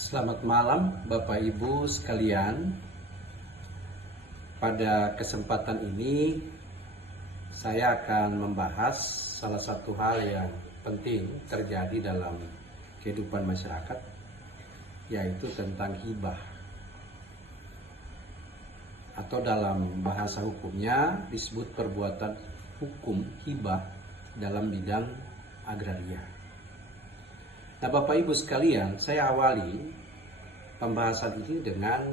Selamat malam Bapak Ibu sekalian. Pada kesempatan ini saya akan membahas salah satu hal yang penting terjadi dalam kehidupan masyarakat, yaitu tentang hibah. Atau dalam bahasa hukumnya disebut perbuatan hukum hibah dalam bidang agraria. Nah, Bapak Ibu sekalian, saya awali pembahasan ini dengan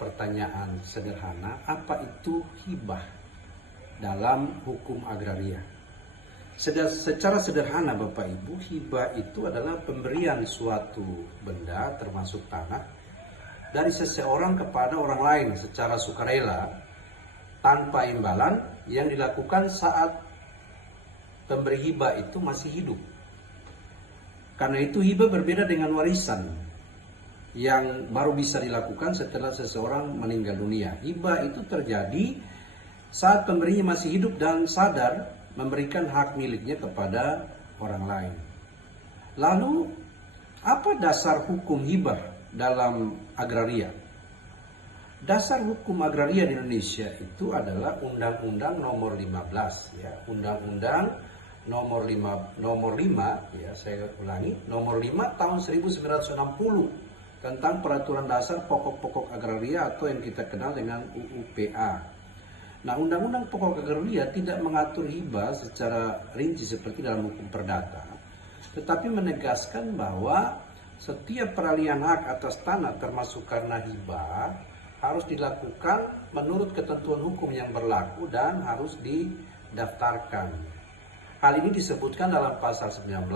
pertanyaan sederhana, apa itu hibah dalam hukum agraria? Secara sederhana Bapak Ibu, hibah itu adalah pemberian suatu benda termasuk tanah dari seseorang kepada orang lain secara sukarela tanpa imbalan yang dilakukan saat pemberi hibah itu masih hidup. Karena itu hibah berbeda dengan warisan yang baru bisa dilakukan setelah seseorang meninggal dunia. Hibah itu terjadi saat pemberinya masih hidup dan sadar memberikan hak miliknya kepada orang lain. Lalu, apa dasar hukum hibah dalam agraria? Dasar hukum agraria di Indonesia itu adalah Undang-Undang Nomor 15, ya, Undang-Undang Nomor 5 ya, saya ulangi, Nomor 5 tahun 1960 tentang Peraturan Dasar Pokok-Pokok Agraria atau yang kita kenal dengan UUPA. Nah, Undang-Undang Pokok Agraria tidak mengatur hibah secara rinci seperti dalam hukum perdata, tetapi menegaskan bahwa setiap peralihan hak atas tanah termasuk karena hibah harus dilakukan menurut ketentuan hukum yang berlaku dan harus didaftarkan. Hal ini disebutkan dalam pasal 19,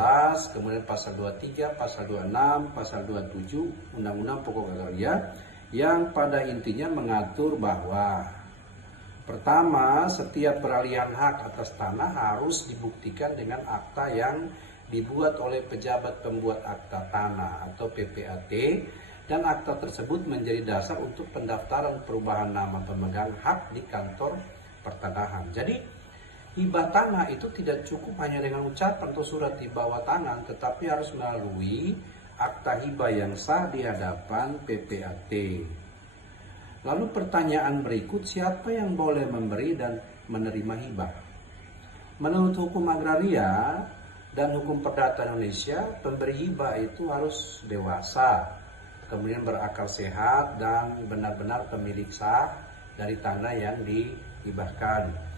kemudian pasal 23, pasal 26, pasal 27 Undang-Undang Pokok Agraria yang pada intinya mengatur bahwa pertama, setiap peralihan hak atas tanah harus dibuktikan dengan akta yang dibuat oleh pejabat pembuat akta tanah atau PPAT, dan akta tersebut menjadi dasar untuk pendaftaran perubahan nama pemegang hak di kantor pertanahan. Jadi hibah tanah itu tidak cukup hanya dengan ucapan atau surat di bawah tangan, tetapi harus melalui akta hibah yang sah di hadapan PPAT. Lalu pertanyaan berikut, siapa yang boleh memberi dan menerima hibah? Menurut hukum agraria dan hukum perdata Indonesia, pemberi hibah itu harus dewasa, kemudian berakal sehat dan benar-benar pemilik sah dari tanah yang dihibahkan.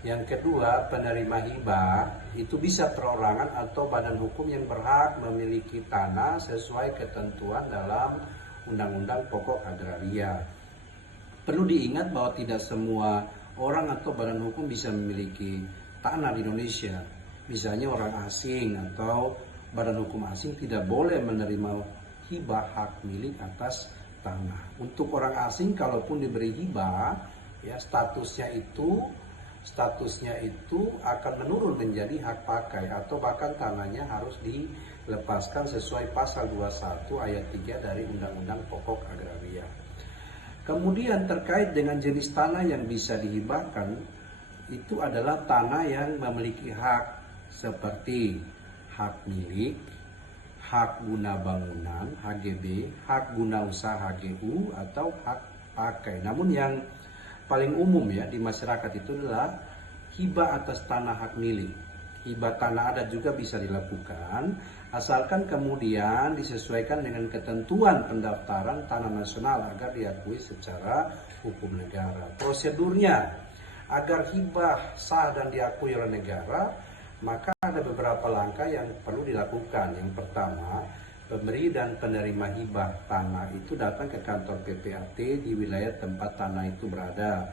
Yang kedua, penerima hibah itu bisa perorangan atau badan hukum yang berhak memiliki tanah sesuai ketentuan dalam Undang-Undang Pokok Agraria. Perlu diingat bahwa tidak semua orang atau badan hukum bisa memiliki tanah di Indonesia. Misalnya orang asing atau badan hukum asing tidak boleh menerima hibah hak milik atas tanah. Untuk orang asing kalaupun diberi hibah, ya statusnya itu akan menurun menjadi hak pakai atau bahkan tanahnya harus dilepaskan sesuai pasal 21 ayat 3 dari Undang-Undang Pokok Agraria. Kemudian terkait dengan jenis tanah yang bisa dihibahkan, itu adalah tanah yang memiliki hak seperti hak milik, hak guna bangunan HGB, hak guna usaha HGU, atau hak pakai. Namun yang paling umum ya di masyarakat itu adalah hibah atas tanah hak milik. Hibah tanah adat juga bisa dilakukan, asalkan kemudian disesuaikan dengan ketentuan pendaftaran tanah nasional agar diakui secara hukum negara. Prosedurnya agar hibah sah dan diakui oleh negara, maka ada beberapa langkah yang perlu dilakukan. Yang pertama, pemberi dan penerima hibah tanah itu datang ke kantor PPAT di wilayah tempat tanah itu berada.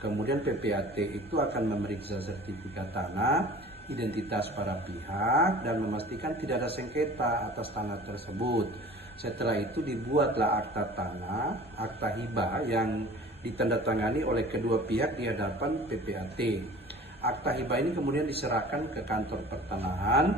Kemudian PPAT itu akan memeriksa sertifikat tanah, identitas para pihak, dan memastikan tidak ada sengketa atas tanah tersebut. Setelah itu dibuatlah akta tanah, akta hibah yang ditandatangani oleh kedua pihak di hadapan PPAT. Akta hibah ini kemudian diserahkan ke kantor pertanahan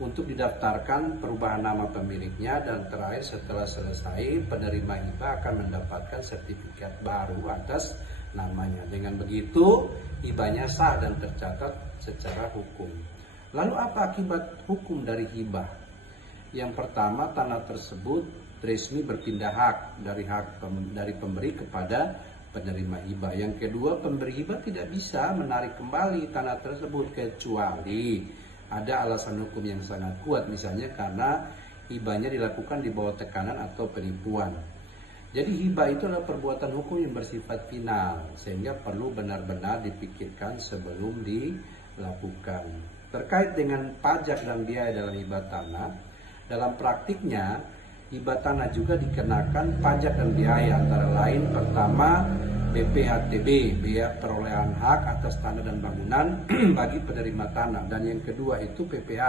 untuk didaftarkan perubahan nama pemiliknya, dan terakhir setelah selesai penerima hibah akan mendapatkan sertifikat baru atas namanya. Dengan begitu hibahnya sah dan tercatat secara hukum. Lalu apa akibat hukum dari hibah? Yang pertama, tanah tersebut resmi berpindah hak dari pemberi kepada penerima hibah. Yang kedua, pemberi hibah tidak bisa menarik kembali tanah tersebut kecuali ada alasan hukum yang sangat kuat, misalnya karena hibahnya dilakukan di bawah tekanan atau penipuan. Jadi hibah itu adalah perbuatan hukum yang bersifat final, sehingga perlu benar-benar dipikirkan sebelum dilakukan. Terkait dengan pajak dan biaya dalam hibah tanah, dalam praktiknya hibah tanah juga dikenakan pajak dan biaya, antara lain pertama BPHTB, biaya perolehan hak atas tanah dan bangunan bagi penerima tanah, dan yang kedua itu PPH,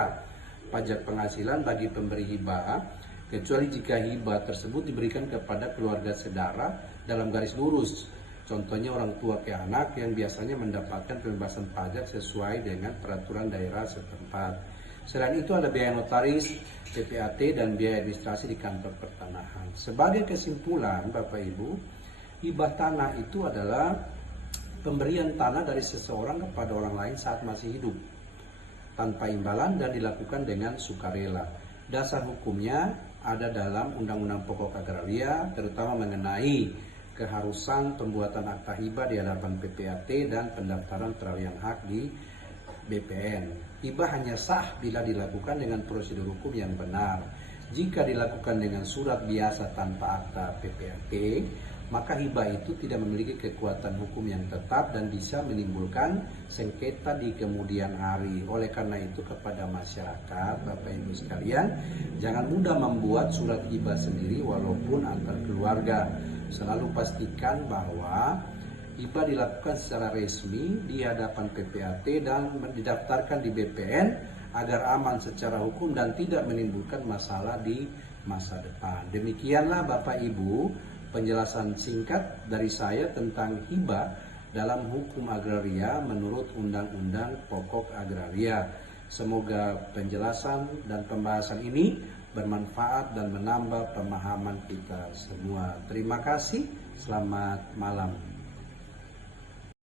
pajak penghasilan bagi pemberi hibah, kecuali jika hibah tersebut diberikan kepada keluarga sedara dalam garis lurus, contohnya orang tua ke anak yang biasanya mendapatkan pembebasan pajak sesuai dengan peraturan daerah setempat. Selain itu ada biaya notaris, PPAT, dan biaya administrasi di kantor pertanahan. Sebagai kesimpulan, Bapak Ibu, hibah tanah itu adalah pemberian tanah dari seseorang kepada orang lain saat masih hidup, tanpa imbalan dan dilakukan dengan sukarela. Dasar hukumnya ada dalam Undang-Undang Pokok Agraria, terutama mengenai keharusan pembuatan akta hibah di hadapan PPAT dan pendaftaran peralihan hak di BPN. Hibah hanya sah bila dilakukan dengan prosedur hukum yang benar. Jika dilakukan dengan surat biasa tanpa akta PPAT, maka hibah itu tidak memiliki kekuatan hukum yang tetap dan bisa menimbulkan sengketa di kemudian hari. Oleh karena itu, kepada masyarakat, Bapak Ibu sekalian, jangan mudah membuat surat hibah sendiri walaupun antar keluarga. Selalu pastikan bahwa hibah dilakukan secara resmi di hadapan PPAT dan didaftarkan di BPN agar aman secara hukum dan tidak menimbulkan masalah di masa depan. Demikianlah Bapak Ibu penjelasan singkat dari saya tentang hibah dalam hukum agraria menurut Undang-Undang Pokok Agraria. Semoga penjelasan dan pembahasan ini bermanfaat dan menambah pemahaman kita semua. Terima kasih, selamat malam.